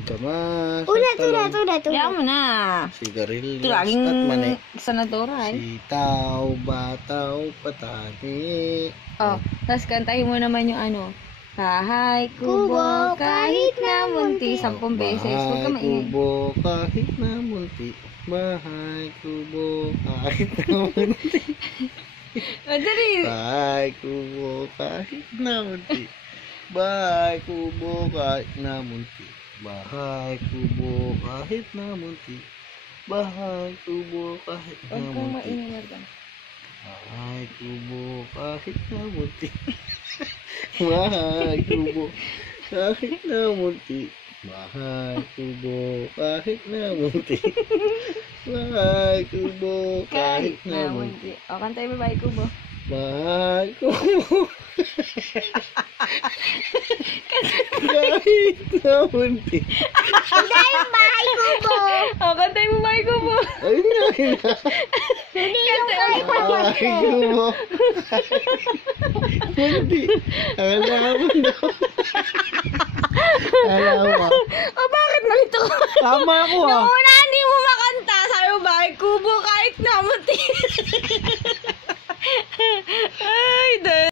Singkamas. Ulit. Kaya mo na. Sigarilyas Ito laging at mani. sanadora eh. Sitaw, bataw, patani. Oh, tapos kantahin mo naman yung ano. Bahay kubo kahit na munti. 10 beses. Huwag ka Bahay maingay. kubo kahit na munti. Bahay kubo kahit na munti. Madali. Bahay kubo kahit na munti. Bahay kubo kahit na munti. Bahay kubo kahit na munti. Bahay kubo kahit na Huwag kang munti. maingay, Morgan. Bahay kubo kahit na munti. Bahay kubo kahit na munti. Bahay kubo kahit na munti. Bahay kubo kahit na munti. O, kantay mo bahay kubo. Bahay kubo kahit na munti. Hindi yung bahay kubo. O, kantay mo bahay kubo. Ay na. Hindi yung bahay kubo. Bahay kubo. Munti. Alam mo daw. Alam mo. O, bakit malito ko? Tama ako ah. Una